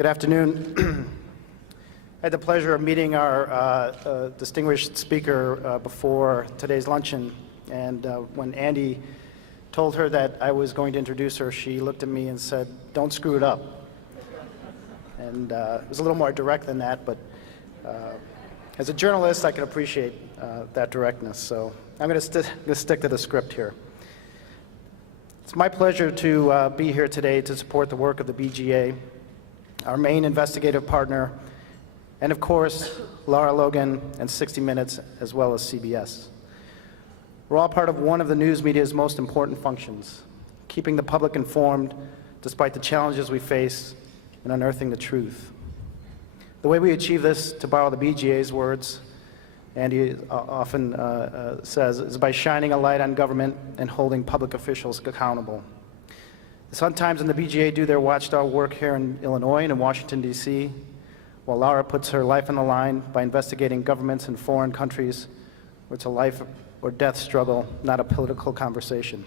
Good afternoon. I had the pleasure of meeting our distinguished speaker before today's luncheon, and when Andy told her that I was going to introduce her, she looked at me and said, "Don't screw it up." And it was a little more direct than that, but as a journalist, I can appreciate that directness. So I'm going to stick to the script here. It's my pleasure to be here today to support the work of the BGA, our main investigative partner, and of course, Lara Logan and 60 Minutes, as well as CBS. We're all part of one of the news media's most important functions, keeping the public informed despite the challenges we face and unearthing the truth. The way we achieve this, to borrow the BGA's words, Andy often says, is by shining a light on government and holding public officials accountable. Sometimes when the BGA do their watchdog work here in Illinois and in Washington, D.C., while Lara puts her life on the line by investigating governments in foreign countries where it's a life or death struggle, not a political conversation.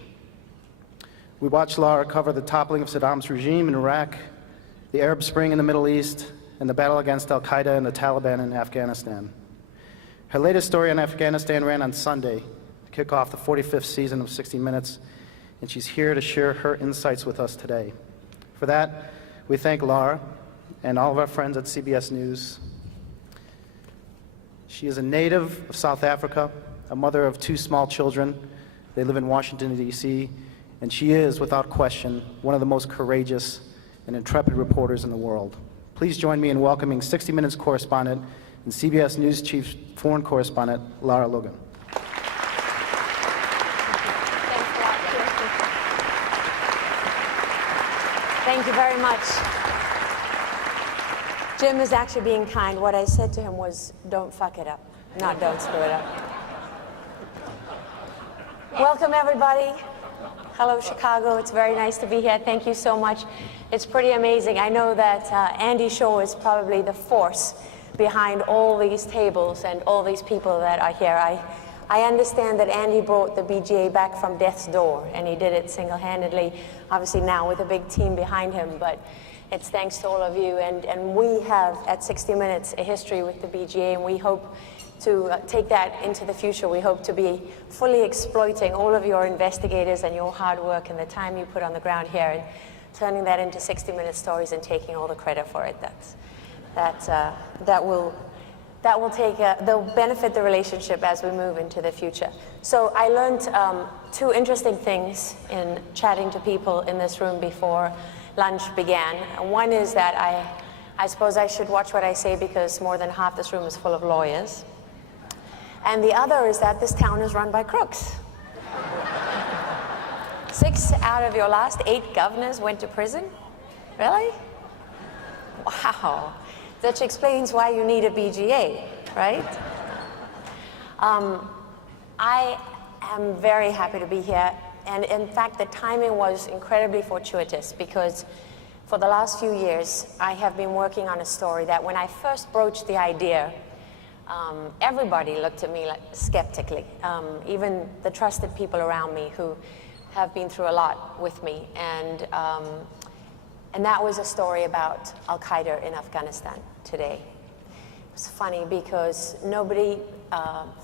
We watched Lara cover the toppling of Saddam's regime in Iraq, the Arab Spring in the Middle East, and the battle against al-Qaeda and the Taliban in Afghanistan. Her latest story on Afghanistan ran on Sunday to kick off the 45th season of 60 Minutes, and she's here to share her insights with us today. For that, we thank Lara and all of our friends at CBS News. She is a native of South Africa, a mother of 2 small children. They live in Washington, D.C., and she is, without question, one of the most courageous and intrepid reporters in the world. Please join me in welcoming 60 Minutes correspondent and CBS News Chief Foreign Correspondent, Lara Logan. Thank you very much. Jim is actually being kind. What I said to him was, don't fuck it up, not don't screw it up. Welcome, everybody. Hello, Chicago. It's very nice to be here. Thank you so much. It's pretty amazing. I know that Andy Shaw is probably the force behind all these tables and all these people that are here. I understand that Andy brought the BGA back from death's door, and he did it single-handedly, obviously now with a big team behind him, but it's thanks to all of you. And we have, at 60 Minutes, a history with the BGA, and we hope to take that into the future. We hope to be fully exploiting all of your investigators and your hard work and the time you put on the ground here, and turning that into 60-minute stories and taking all the credit for it. They'll benefit the relationship as we move into the future. So I learned 2 interesting things in chatting to people in this room before lunch began. One is that I suppose I should watch what I say because more than half this room is full of lawyers. And the other is that this town is run by crooks. 6 out of your last 8 governors went to prison? Really? Wow. Which explains why you need a BGA, right? I am very happy to be here. And in fact, the timing was incredibly fortuitous because for the last few years, I have been working on a story that when I first broached the idea, everybody looked at me skeptically, even the trusted people around me who have been through a lot with me. And that was a story about al-Qaeda in Afghanistan today. It was funny because nobody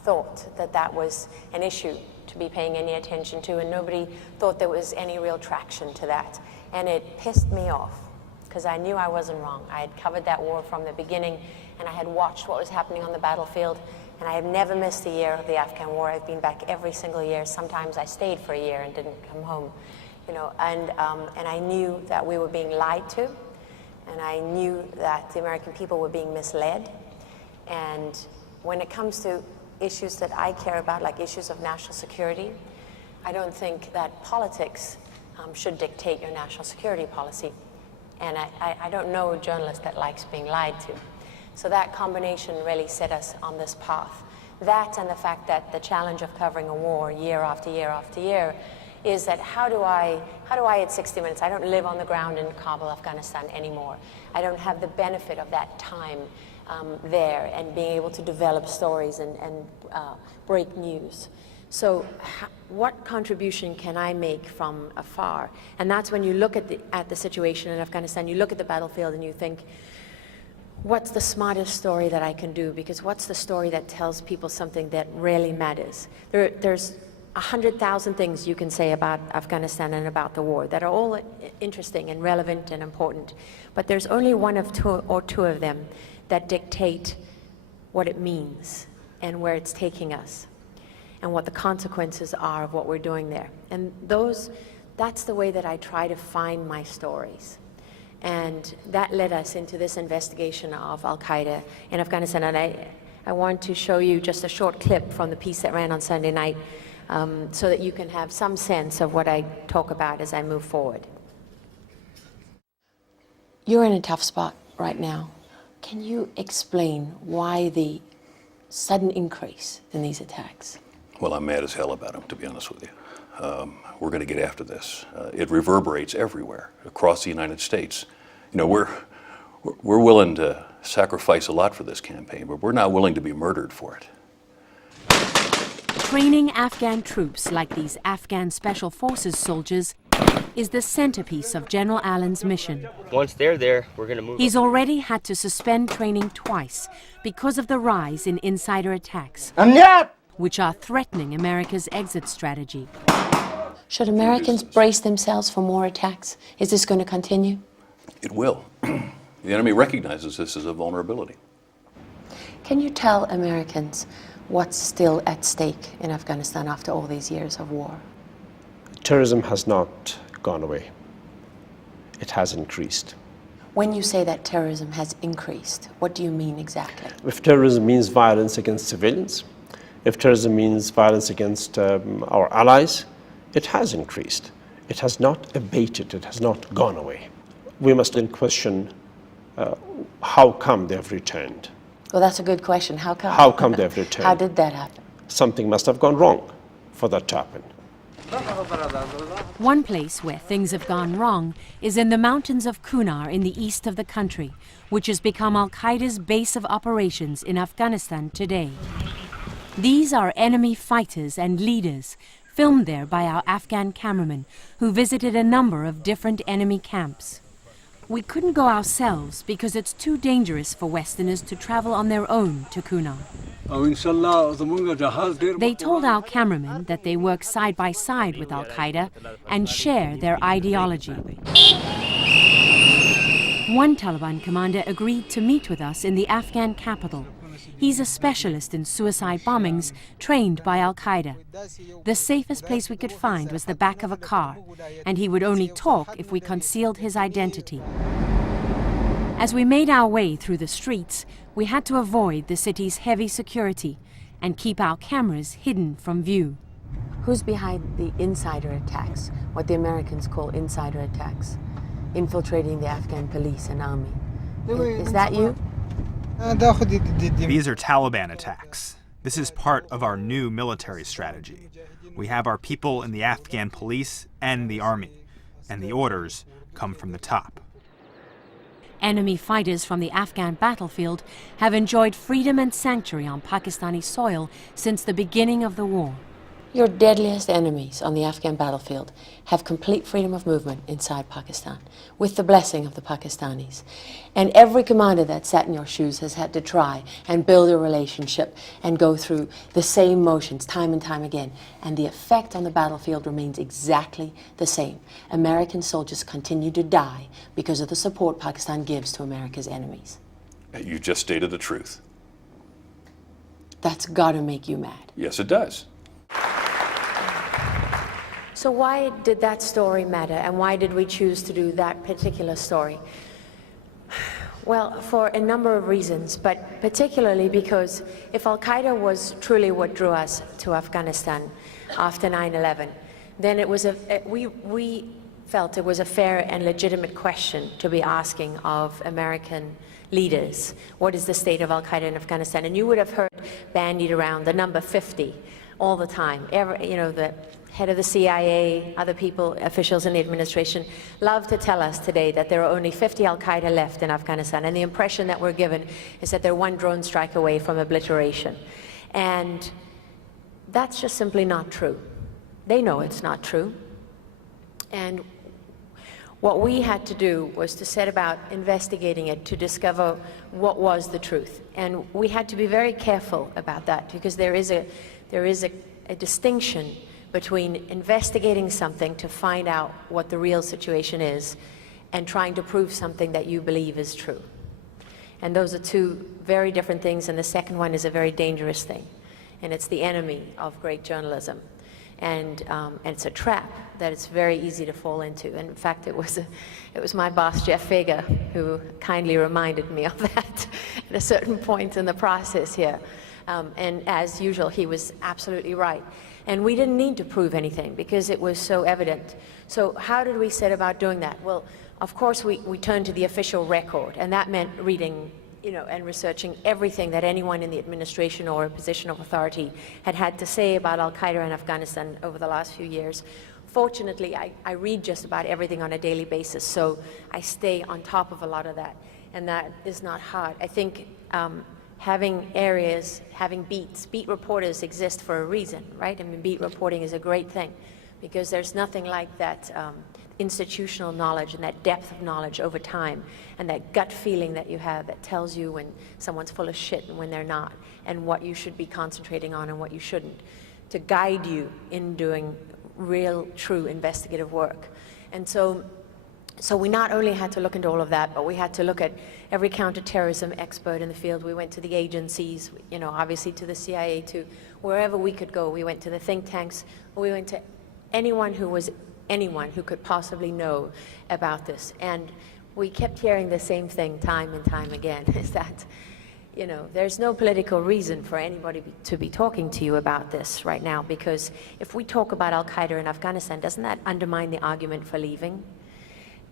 thought that that was an issue to be paying any attention to, and nobody thought there was any real traction to that. And it pissed me off because I knew I wasn't wrong. I had covered that war from the beginning, and I had watched what was happening on the battlefield, and I have never missed a year of the Afghan War. I've been back every single year. Sometimes I stayed for a year and didn't come home. You know, and I knew that we were being lied to, and I knew that the American people were being misled. And when it comes to issues that I care about, like issues of national security, I don't think that politics should dictate your national security policy. And I don't know a journalist that likes being lied to. So that combination really set us on this path. That and the fact that the challenge of covering a war year after year after year is that how do I at 60 Minutes, I don't live on the ground in Kabul, Afghanistan anymore. I don't have the benefit of that time there and being able to develop stories and break news. So what contribution can I make from afar? And that's when you look at the situation in Afghanistan, you look at the battlefield and you think, what's the smartest story that I can do? Because what's the story that tells people something that really matters? There's 100,000 things you can say about Afghanistan and about the war that are all interesting and relevant and important. But there's only one of two of them that dictate what it means and where it's taking us and what the consequences are of what we're doing there. And that's the way that I try to find my stories. And that led us into this investigation of Al-Qaeda in Afghanistan. And I want to show you just a short clip from the piece that ran on Sunday night so that you can have some sense of what I talk about as I move forward. You're in a tough spot right now. Can you explain why the sudden increase in these attacks? Well, I'm mad as hell about them, to be honest with you. We're going to get after this. It reverberates everywhere across the United States. You know, we're willing to sacrifice a lot for this campaign, but we're not willing to be murdered for it. Training Afghan troops like these Afghan Special Forces soldiers is the centerpiece of General Allen's mission. Once they're there, we're going to move. He's already had to suspend training twice because of the rise in insider attacks, which are threatening America's exit strategy. Should Americans brace themselves for more attacks? Is this going to continue? It will. The enemy recognizes this as a vulnerability. Can you tell Americans what's still at stake in Afghanistan after all these years of war? Terrorism has not gone away. It has increased. When you say that terrorism has increased, what do you mean exactly? If terrorism means violence against civilians, if terrorism means violence against our allies, it has increased. It has not abated. It has not gone away. We must then question how come they've returned. Well, that's a good question. How come? How come they've returned? How did that happen? Something must have gone wrong for that to happen. One place where things have gone wrong is in the mountains of Kunar in the east of the country, which has become Al-Qaeda's base of operations in Afghanistan today. These are enemy fighters and leaders, filmed there by our Afghan cameraman, who visited a number of different enemy camps. We couldn't go ourselves because it's too dangerous for Westerners to travel on their own to Kunar. They told our cameraman that they work side by side with Al-Qaeda and share their ideology. One Taliban commander agreed to meet with us in the Afghan capital. He's a specialist in suicide bombings, trained by Al-Qaeda. The safest place we could find was the back of a car, and he would only talk if we concealed his identity. As we made our way through the streets, we had to avoid the city's heavy security and keep our cameras hidden from view. Who's behind the insider attacks, what the Americans call insider attacks, infiltrating the Afghan police and army? Is that you? These are Taliban attacks. This is part of our new military strategy. We have our people in the Afghan police and the army, and the orders come from the top. Enemy fighters from the Afghan battlefield have enjoyed freedom and sanctuary on Pakistani soil since the beginning of the war. Your deadliest enemies on the Afghan battlefield have complete freedom of movement inside Pakistan, with the blessing of the Pakistanis. And every commander that sat in your shoes has had to try and build a relationship and go through the same motions time and time again. And the effect on the battlefield remains exactly the same. American soldiers continue to die because of the support Pakistan gives to America's enemies. You just stated the truth. That's gotta make you mad. Yes, it does. So why did that story matter, and why did we choose to do that particular story? Well, for a number of reasons, but particularly because if Al-Qaeda was truly what drew us to Afghanistan after 9/11, then it was we felt it was a fair and legitimate question to be asking of American leaders. What is the state of Al-Qaeda in Afghanistan? And you would have heard bandied around the number 50 all the time. The head of the CIA, other people, officials in the administration, love to tell us today that there are only 50 Al-Qaeda left in Afghanistan, and the impression that we're given is that they're one drone strike away from obliteration. And That's just simply not true. They know it's not true. And what we had to do was to set about investigating it to discover what was the truth. And we had to be very careful about that, because there is a distinction between investigating something to find out what the real situation is and trying to prove something that you believe is true. And those are two very different things, and the second one is a very dangerous thing. And it's the enemy of great journalism. And it's a trap that it's very easy to fall into. And in fact, it was my boss, Jeff Fager, who kindly reminded me of that at a certain point in the process here. And as usual, he was absolutely right. And we didn't need to prove anything because it was so evident. So how did we set about doing that? Well, of course, we turned to the official record, and that meant reading, and researching everything that anyone in the administration or a position of authority had to say about al-Qaeda in Afghanistan over the last few years. Fortunately, I read just about everything on a daily basis, so I stay on top of a lot of that, and that is not hard. I think having areas, having beat reporters exist for a reason, right? I mean, beat reporting is a great thing, because there's nothing like that institutional knowledge and that depth of knowledge over time, and that gut feeling that you have that tells you when someone's full of shit and when they're not, and what you should be concentrating on and what you shouldn't, to guide you in doing real, true investigative work. And so we not only had to look into all of that, but we had to look at every counterterrorism expert in the field. We went to the agencies, obviously to the CIA, to wherever we could go. We went to the think tanks. We went to anyone who could possibly know about this. And we kept hearing the same thing time and time again, is that, there's no political reason for anybody to be talking to you about this right now, because if we talk about al-Qaeda in Afghanistan, doesn't that undermine the argument for leaving?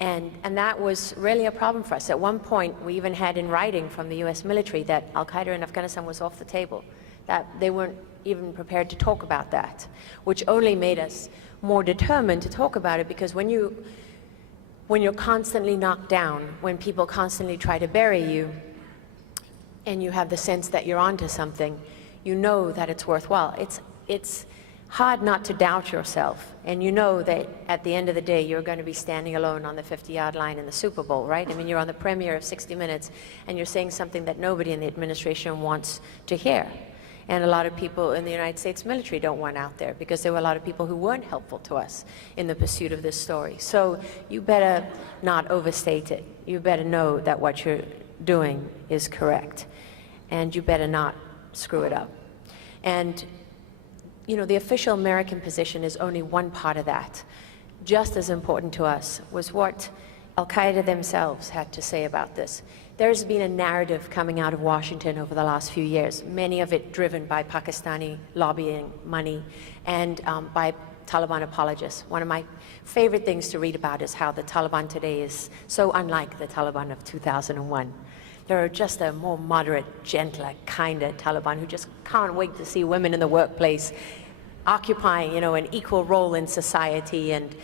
And that was really a problem for us. At one point, we even had in writing from the US military that al-Qaeda in Afghanistan was off the table, that they weren't even prepared to talk about that, which only made us more determined to talk about it, because when you're constantly knocked down, when people constantly try to bury you, and you have the sense that you're onto something, you know that it's worthwhile. It's hard not to doubt yourself, and you know that at the end of the day you're going to be standing alone on the 50-yard line in the Super Bowl, right? I mean, you're on the premiere of 60 Minutes, and you're saying something that nobody in the administration wants to hear. And a lot of people in the United States military don't want out there, because there were a lot of people who weren't helpful to us in the pursuit of this story. So you better not overstate it. You better know that what you're doing is correct, and you better not screw it up. And the official American position is only one part of that. Just as important to us was what al-Qaeda themselves had to say about this. There's been a narrative coming out of Washington over the last few years, many of it driven by Pakistani lobbying money and by Taliban apologists. One of my favorite things to read about is how the Taliban today is so unlike the Taliban of 2001. There are just a more moderate, gentler, kinder Taliban who just can't wait to see women in the workplace occupying, an equal role in society, and,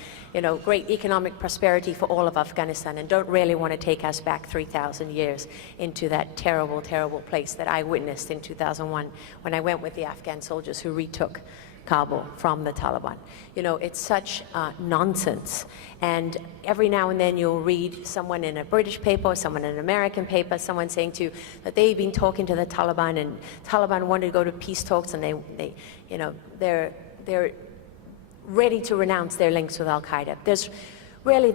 great economic prosperity for all of Afghanistan, and don't really want to take us back 3,000 years into that terrible, terrible place that I witnessed in 2001 when I went with the Afghan soldiers who retook Kabul from the Taliban. It's such nonsense. And every now and then you'll read someone in a British paper or someone in an American paper, someone saying to you that they've been talking to the Taliban, and Taliban wanted to go to peace talks, and they're ready to renounce their links with al-Qaeda. There's really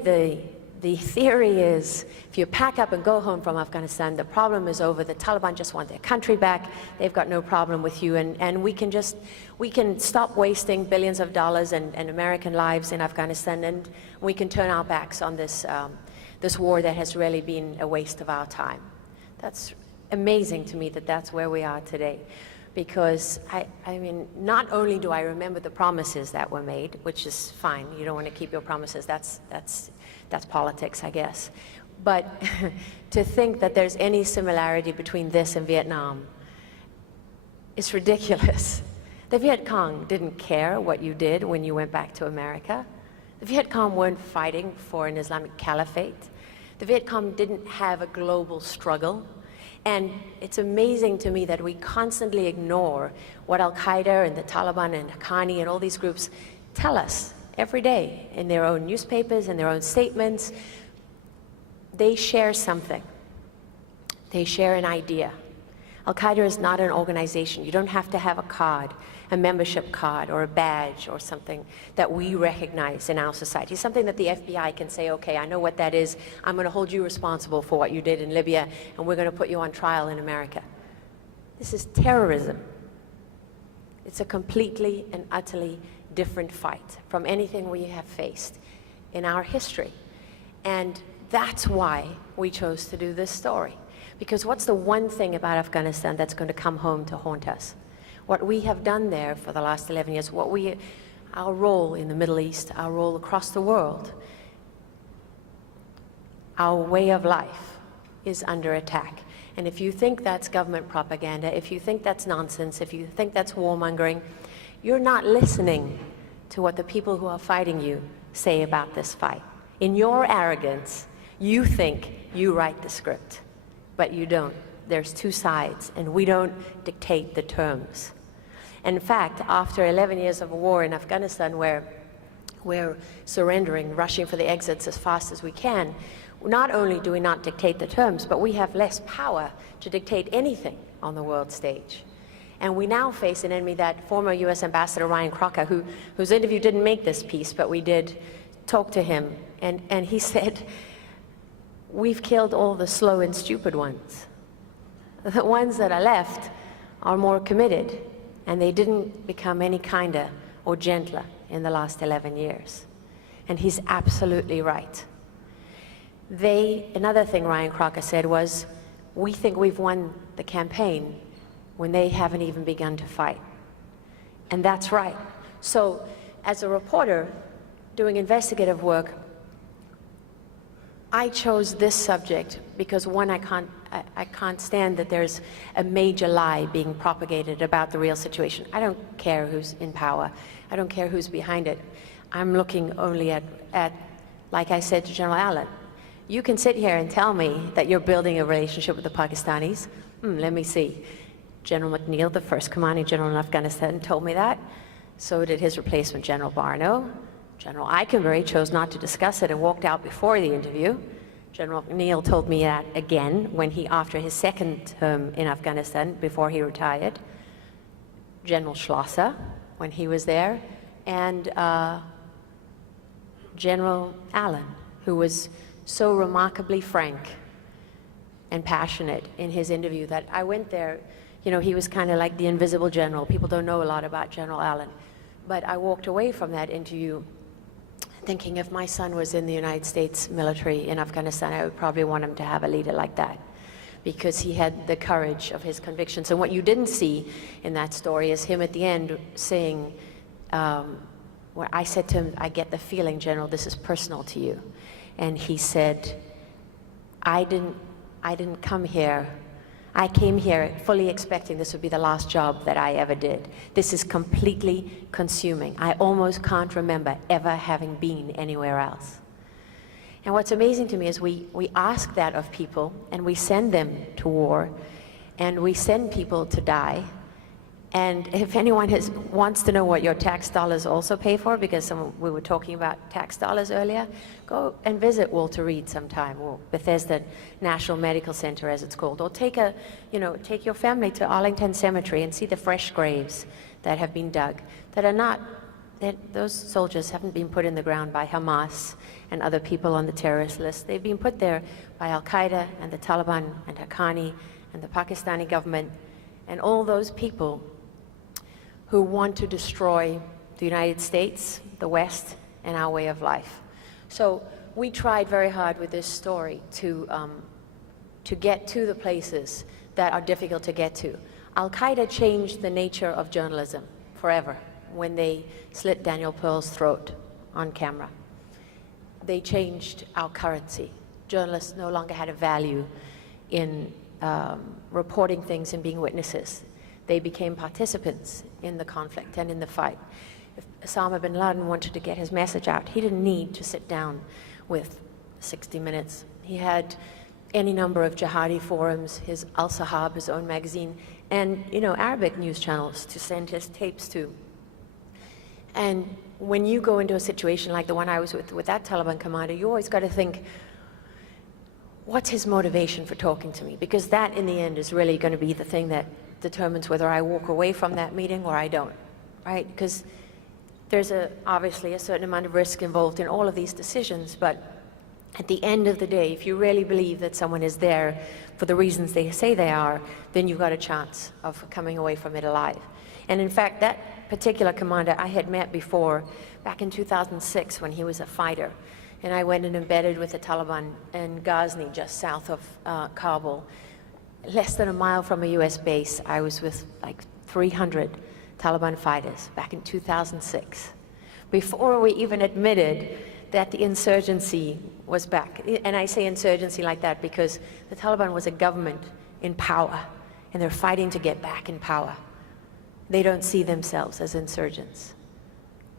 the theory is, if you pack up and go home from Afghanistan, the problem is over. The Taliban just want their country back. They've got no problem with you, and we can stop wasting billions of dollars and American lives in Afghanistan, and we can turn our backs on this war that has really been a waste of our time. That's amazing to me that that's where we are today. Because, I mean, not only do I remember the promises that were made, which is fine, you don't want to keep your promises, that's politics, I guess. But to think that there's any similarity between this and Vietnam is ridiculous. The Viet Cong didn't care what you did when you went back to America. The Viet Cong weren't fighting for an Islamic caliphate. The Viet Cong didn't have a global struggle. And it's amazing to me that we constantly ignore what Al-Qaeda and the Taliban and Haqqani and all these groups tell us every day in their own newspapers and their own statements. They share something. They share an idea. Al-Qaeda is not an organization. You don't have to have a card, a membership card or a badge or something that we recognize in our society, something that the FBI can say, okay, I know what that is. I'm going to hold you responsible for what you did in Libya, and we're going to put you on trial in America. This is terrorism. It's a completely and utterly different fight from anything we have faced in our history. And that's why we chose to do this story. Because what's the one thing about Afghanistan that's going to come home to haunt us? What we have done there for the last 11 years, our role in the Middle East, our role across the world, our way of life is under attack. And if you think that's government propaganda, if you think that's nonsense, if you think that's warmongering, you're not listening to what the people who are fighting you say about this fight. In your arrogance, you think you write the script, but you don't. There's two sides, and we don't dictate the terms. In fact, after 11 years of a war in Afghanistan where we're surrendering, rushing for the exits as fast as we can, not only do we not dictate the terms, but we have less power to dictate anything on the world stage. And we now face an enemy, that former US Ambassador Ryan Crocker, whose interview didn't make this piece, but we did talk to him, and he said, we've killed all the slow and stupid ones. The ones that are left are more committed, and they didn't become any kinder or gentler in the last 11 years. And he's absolutely right. Another thing Ryan Crocker said was, we think we've won the campaign when they haven't even begun to fight. And that's right. So as a reporter doing investigative work, I chose this subject because, one, I can't stand that there's a major lie being propagated about the real situation. I don't care who's in power. I don't care who's behind it. I'm looking only at, like I said to General Allen, you can sit here and tell me that you're building a relationship with the Pakistanis. Let me see. General McNeil, the first commanding general in Afghanistan, told me that. So did his replacement, General Barno. General Eikenberry chose not to discuss it and walked out before the interview. General McNeil told me that again when after his second term in Afghanistan, before he retired. General Schlosser, when he was there, and General Allen, who was so remarkably frank and passionate in his interview that I went there. You know, he was kind of like the invisible general. People don't know a lot about General Allen. But I walked away from that interview thinking, if my son was in the United States military in Afghanistan, I would probably want him to have a leader like that, because he had the courage of his convictions. And what you didn't see in that story is him at the end saying, where I said to him, I get the feeling, General, this is personal to you. And he said, I didn't come here. I came here fully expecting this would be the last job that I ever did. This is completely consuming. I almost can't remember ever having been anywhere else. And what's amazing to me is we ask that of people, and we send them to war, and we send people to die. And if anyone wants to know what your tax dollars also pay for, because we were talking about tax dollars earlier, go and visit Walter Reed sometime, or Bethesda National Medical Center, as it's called, or take your family to Arlington Cemetery and see the fresh graves that have been dug, those soldiers haven't been put in the ground by Hamas and other people on the terrorist list. They've been put there by Al-Qaeda and the Taliban and Haqqani and the Pakistani government and all those people who want to destroy the United States, the West, and our way of life. So we tried very hard with this story to get to the places that are difficult to get to. Al-Qaeda changed the nature of journalism forever when they slit Daniel Pearl's throat on camera. They changed our currency. Journalists no longer had a value in reporting things and being witnesses. They became participants in the conflict and in the fight. If Osama bin Laden wanted to get his message out, he didn't need to sit down with 60 Minutes. He had any number of jihadi forums, his Al-Sahab, his own magazine, and Arabic news channels to send his tapes to. And when you go into a situation like the one I was with that Taliban commander, you always got to think, what's his motivation for talking to me? Because that, in the end, is really going to be the thing that determines whether I walk away from that meeting or I don't, right? Because there's obviously a certain amount of risk involved in all of these decisions, but at the end of the day, if you really believe that someone is there for the reasons they say they are, then you've got a chance of coming away from it alive. And in fact, that particular commander I had met before back in 2006 when he was a fighter. And I went and embedded with the Taliban in Ghazni, just south of Kabul. Less than a mile from a US base, I was with like 300 Taliban fighters back in 2006. Before we even admitted that the insurgency was back. And I say insurgency like that because the Taliban was a government in power, and they're fighting to get back in power. They don't see themselves as insurgents.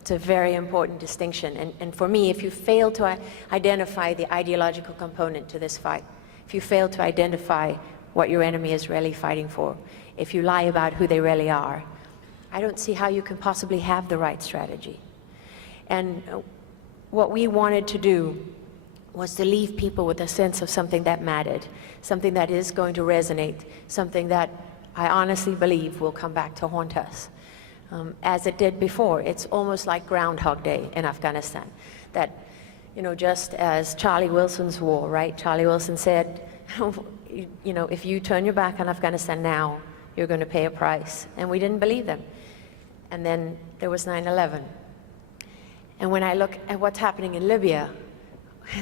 It's a very important distinction. And for me, if you fail to identify the ideological component to this fight, if you fail to identify what your enemy is really fighting for, if you lie about who they really are, I don't see how you can possibly have the right strategy. And what we wanted to do was to leave people with a sense of something that mattered, something that is going to resonate, something that I honestly believe will come back to haunt us. As it did before. It's almost like Groundhog Day in Afghanistan. That, just as Charlie Wilson's war, right? Charlie Wilson said, if you turn your back on Afghanistan now, you're going to pay a price. And we didn't believe them. And then there was 9/11. And when I look at what's happening in Libya,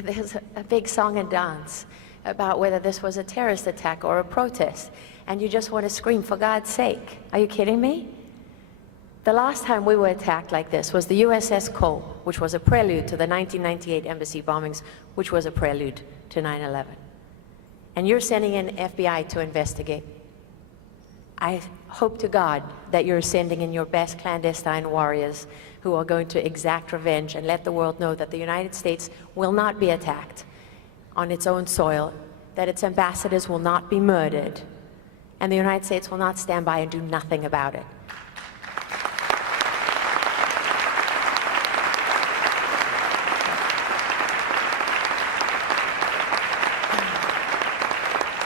there's a big song and dance about whether this was a terrorist attack or a protest. And you just want to scream, for God's sake. Are you kidding me? The last time we were attacked like this was the USS Cole, which was a prelude to the 1998 embassy bombings, which was a prelude to 9/11. And you're sending in FBI to investigate. I hope to God that you're sending in your best clandestine warriors who are going to exact revenge and let the world know that the United States will not be attacked on its own soil, that its ambassadors will not be murdered, and the United States will not stand by and do nothing about it.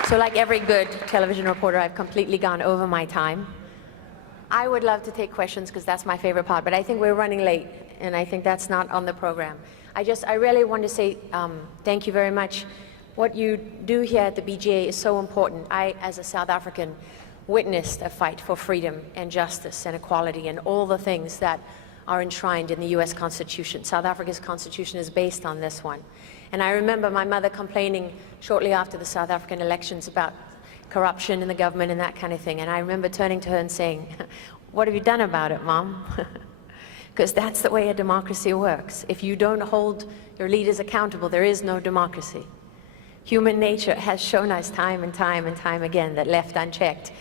So like every good television reporter, I've completely gone over my time. I would love to take questions because that's my favorite part, but I think we're running late, and I think that's not on the program. I really want to say thank you very much. What you do here at the BGA is so important. I, as a South African, witnessed a fight for freedom and justice and equality and all the things that are enshrined in the US Constitution. South Africa's Constitution is based on this one. And I remember my mother complaining shortly after the South African elections about corruption in the government and that kind of thing. And I remember turning to her and saying, what have you done about it, Mom? Because that's the way a democracy works. If you don't hold your leaders accountable, there is no democracy. Human nature has shown us time and time and time again that left unchecked,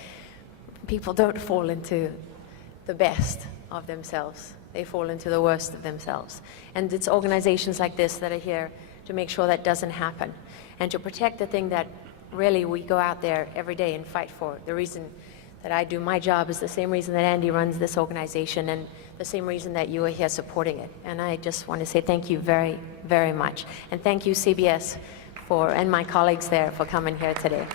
people don't fall into the best of themselves. They fall into the worst of themselves. And it's organizations like this that are here to make sure that doesn't happen and to protect the thing that really we go out there every day and fight for. The reason that I do my job is the same reason that Andy runs this organization and the same reason that you are here supporting it. And I just want to say thank you very, very much. And thank you, CBS, and my colleagues there for coming here today.